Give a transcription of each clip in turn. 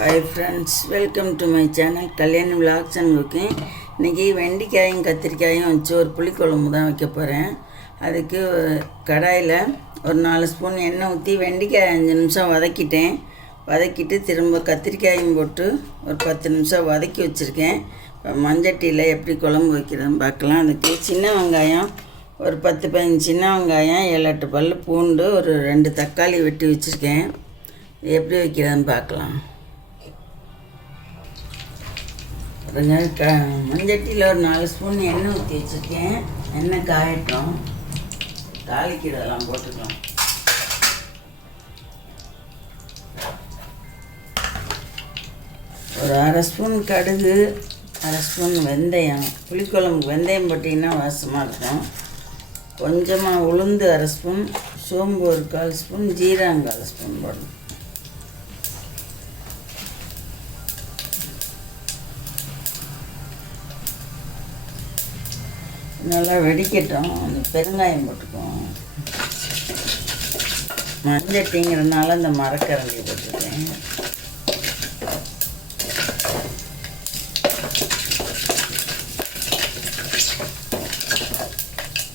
Hi friends welcome to my channel Kalyani vlogs and cooking இன்றைக்கி வெண்டைக்காயும் கத்திரிக்காயும் வச்சு ஒரு புளிக்குழம்பு தான் வைக்க போகிறேன் அதுக்கு கடாயில் ஒரு நாலு ஸ்பூன் எண்ணெய் ஊற்றி வெண்டைக்காய் அஞ்சு நிமிஷம் வதக்கிட்டேன். வதக்கிட்டு திரும்ப கத்திரிக்காயும் போட்டு ஒரு பத்து நிமிஷம் வதக்கி வச்சுருக்கேன். இப்போ மஞ்சட்டியில் எப்படி குழம்பு வைக்கிறதுன்னு பார்க்கலாம். அதுக்கு சின்ன வெங்காயம் ஒரு பத்து பதினஞ்சு சின்ன வெங்காயம் ஏழு எட்டு பல் பூண்டு ஒரு ரெண்டு தக்காளி வெட்டி வச்சுருக்கேன். எப்படி வைக்கிறதுன்னு பார்க்கலாம். கொஞ்சம் க மஞ்சட்டியில் ஒரு நாலு ஸ்பூன் எண்ணெய் ஊற்றி வச்சுருக்கேன். எண்ணெய் காயட்டும். தாளிக்கீரெல்லாம் போட்டுக்கலாம். ஒரு அரை ஸ்பூன் கடுகு அரை ஸ்பூன் வெந்தயம். புளிக்குழம்புக்கு வெந்தயம் போட்டிங்கன்னா வாசமாக இருக்கும். கொஞ்சமாக உளுந்து அரை ஸ்பூன் சோம்பு ஒரு கால் ஸ்பூன் ஜீரகம் கால் ஸ்பூன் போடணும். நல்லா வெடிக்கட்டும். அந்த பெருங்காயம் போட்டுக்குவோம். மஞ்சட்டிங்கிறதுனால இந்த மரக்கரண்டி போட்டுருக்கேன்.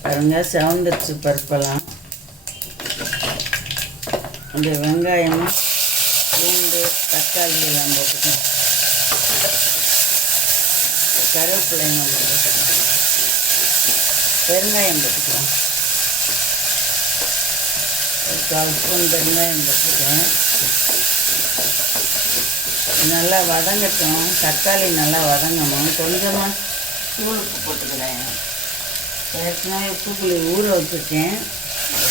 பாருங்க செவந்துருச்சு பருப்பெல்லாம். அந்த வெங்காயம் பூண்டு தக்காளி எல்லாம் போட்டுக்கணும் கருவேப்பிள்ளையும் கொஞ்சம் போட்டுக்கணும் பெருங்காயம் போட்டுக்கலாம். ஒரு கால் ஸ்பூன் பெருங்காயம் போட்டுக்கிறேன் நல்லா வதங்கட்டும். தக்காளி நல்லா வதங்கணும். கொஞ்சமாக தூளுப்பு போட்டுக்கிறேன். ஏற்கனவே உப்பு புளி ஊற வச்சுருக்கேன்.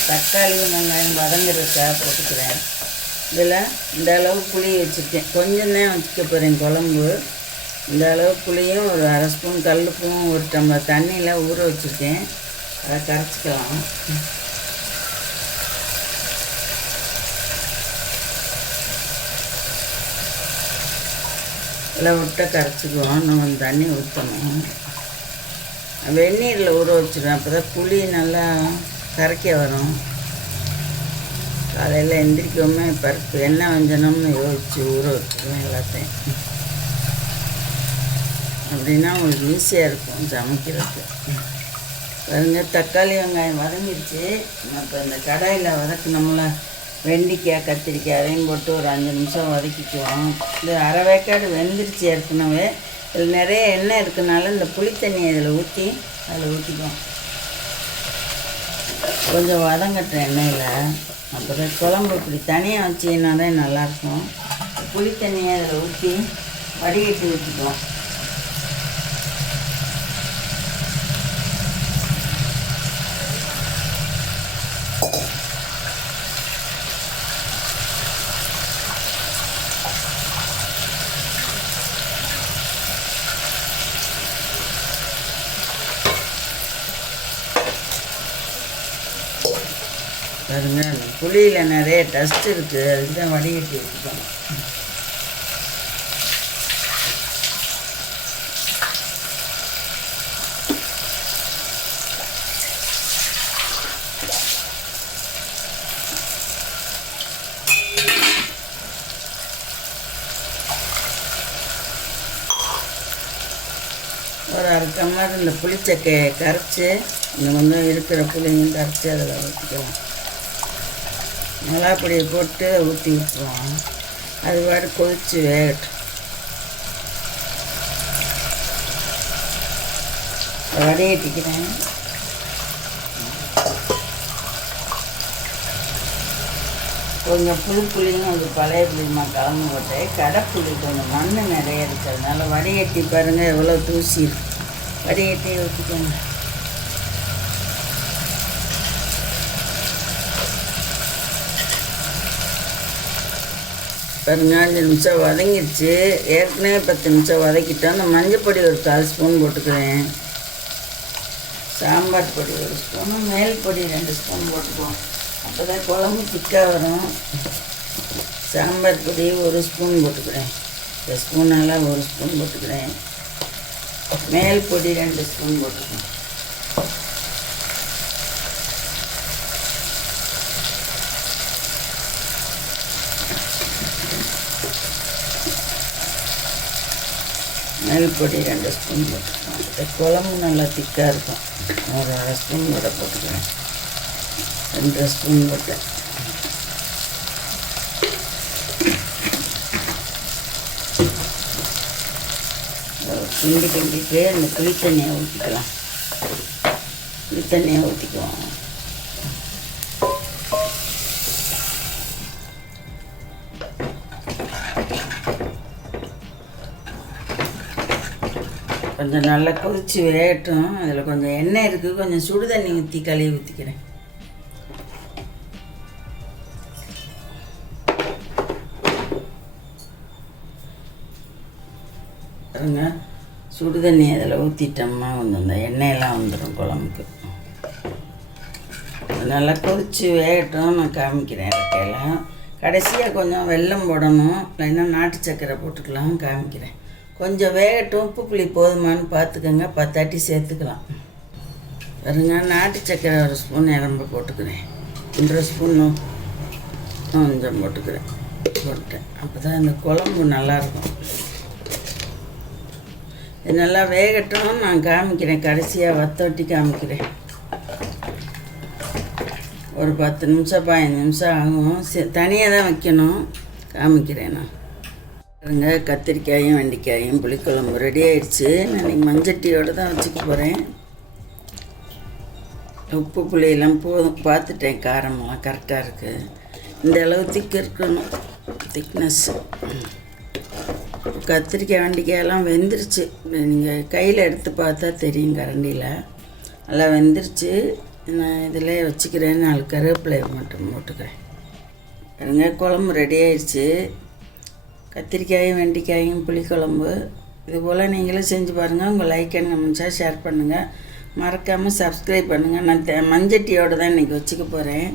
தக்காளி வெங்காயம் வதங்குறதுக்காக போட்டுக்கிறேன். இதில் இந்த அளவு புளி வச்சுருக்கேன். கொஞ்சம் தான் வச்சுக்க போகிறேன் குழம்பு. இந்த அளவு புளியும் ஒரு அரை ஸ்பூன் கல்லுப்பும் ஒரு டம்ளர் தண்ணியில் ஊற வச்சுருக்கேன். அதை கரைச்சிக்கலாம். எல்லாம் விட்ட கரைச்சிக்குவோம். நம்ம தண்ணி ஊற்றணும். வெந்நீரில் ஊற வச்சுருவேன். அப்போ தான் புளி நல்லா கரைக்க வரும். காலையில் எந்திரிக்கவுமே பருப்பு என்ன வஞ்சனம்னு யோசிச்சு ஊற வச்சுருவேன் எல்லாத்தையும். அப்படின்னா உங்களுக்கு ஈஸியாக இருக்கும் சமைக்கிறதுக்கு. பாருங்க தக்காளி வெங்காயம் வதங்கிடுச்சு அப்போ இப்போ இந்த கடாயில் வதக்கணும்ல. வெண்டிக்காய் கத்திரிக்காய் அதையும் போட்டு ஒரு அஞ்சு நிமிஷம் வதக்கிக்குவோம். இது அரை வேக்காடு வெந்துருச்சு ஏற்கனவே. இதில் நிறைய எண்ணெய் இருக்கனால இந்த புளி தண்ணியை இதில் ஊற்றி அதில் ஊற்றிக்குவோம் கொஞ்சம் வதங்கட்ட எண்ணெயில். அப்புறம் குழம்பு இப்படி தனியாக வச்சிங்கன்னா தான் நல்லாயிருக்கும். புளி தண்ணியை அதில் ஊற்றி வடிகட்டி ஊற்றிக்குவோம் பாருங்க புளியில் நிறைய டஸ்ட் இருக்குது அதுக்கு தான் வடிகட்டி இருக்கோம் ஒரு அரை டம்ளர் இந்த புளிச்சக்கையை கரைச்சி இந்த வந்து இருக்கிற புளியும் கரைச்சி அதில் ஊற்றிக்கலாம் மிளகாப்பொடியை போட்டு ஊற்றி விட்டுருவோம். அது பாடு கொதித்து வேகட்டும். வடிகட்டிக்கிறேன். கொஞ்சம் புளி புளியும் அது பழைய புளியுமா கலந்து போட்டேன் கடைப்புளி கொஞ்சம் மண் நிறைய இருக்கிறதுனால வடிகட்டி பாருங்கள் எவ்வளோ தூசி இருக்கு. வடிகட்டி ஊற்றிக்கோங்க பதினாலு நிமிஷம் வதங்கிடுச்சு. ஏற்கனவே பத்து நிமிஷம் வதக்கிட்டோம். அந்த மஞ்சள் பொடி ஒரு கால் ஸ்பூன் போட்டுக்கிறேன். சாம்பார் பொடி ஒரு ஸ்பூனு மேல் பொடி ரெண்டு ஸ்பூன் போட்டுக்குவோம். அப்போ தான் குழம்பு திக்காக வரும். சாம்பார் பொடி ஒரு ஸ்பூன் போட்டுக்கிறேன். இந்த ஸ்பூனெல்லாம் ஒரு ஸ்பூன் போட்டுக்கிறேன். மேல் பொடி ரெண்டு ஸ்பூன் போட்டுக்கிறேன் நெல் பொடி ரெண்டு ஸ்பூன் போட்டுக்கலாம். இந்த குழம்பு நல்லா திக்காக இருக்கும். ஒரு அரை ஸ்பூன் கூட போட்டுக்கிறேன் ரெண்டு ஸ்பூன் போட்டேன் கிண்டி கிண்டிட்டு அந்த புளி தண்ணியை ஊற்றிக்கலாம் புளி தண்ணியை ஊற்றிக்குவோம் கொஞ்சம் நல்லா கொதிச்சு வேகட்டும். அதில் கொஞ்சம் எண்ணெய் இருக்குது கொஞ்சம் சுடு தண்ணி ஊற்றி கழுவி ஊற்றிக்கிறேன் பாருங்க. சுடு தண்ணி அதில் ஊற்றிட்டோம்னா கொஞ்சம் இந்த எண்ணெயெல்லாம் வந்துடும் குழம்புக்கு. நல்லா கொதிச்சு வேகட்டும். நான் காமிக்கிறேன் இறக்கையெல்லாம் கடைசியாக கொஞ்சம் வெல்லம் போடணும். இல்லைன்னா நாட்டு சக்கரை போட்டுக்கலாம். காமிக்கிறேன். கொஞ்சம் வேகட்டும் உப்பு புளி போதுமான்னு பார்த்துக்கோங்க. பத்தாட்டி சேர்த்துக்கலாம். பாருங்க நாட்டு சக்கரை ஒரு ஸ்பூன் நிரம்ப போட்டுக்கிறேன். ஒன்றரை ஸ்பூன் கொஞ்சம் போட்டுக்கிறேன். போட்டேன் அப்போ தான் இந்த குழம்பு நல்லாயிருக்கும். இது நல்லா வேகட்டும் நான் காமிக்கிறேன். கடைசியாக வத்தொட்டி காமிக்கிறேன். ஒரு பத்து நிமிஷம் பதினஞ்சு நிமிஷம் ஆகும். தனியாக தான் வைக்கணும். காமிக்கிறேன் நான். பாருங்க கத்திரிக்காயும் வெண்டைக்காயும் புளிக்குழம்பு ரெடி ஆயிடுச்சு. நான் மஞ்சட்டியோடு தான் வச்சுக்க போகிறேன் உப்பு புளியெல்லாம் போதும். பார்த்துட்டேன் காரமெல்லாம் கரெக்டாக இருக்குது இந்த அளவு திக் இருக்கணும். திக்னஸ் கத்திரிக்காய் வெண்டைக்காயெல்லாம் வெந்துருச்சு. நீங்கள் கையில் எடுத்து பார்த்தா தெரியும் கரண்டியில். நல்லா வெந்துருச்சு. நான் இதில் வச்சுக்கிறேன். நாலு கருவேப்பிலை மட்டும் போட்டுக்கிறேன். பாருங்க குழம்பு ரெடி ஆயிடுச்சு. கத்திரிக்காயும் வெண்டைக்காயும் புளிக்குழம்பு. இதுபோல் நீங்களும் செஞ்சு பாருங்கள் உங்கள் லைக் அண்ட் கமெண்ட்ஸாக ஷேர் பண்ணுங்கள் மறக்காமல் சப்ஸ்கிரைப் பண்ணுங்கள் நான் மஞ்சட்டியோடு தான் இன்றைக்கி வச்சுக்க போகிறேன்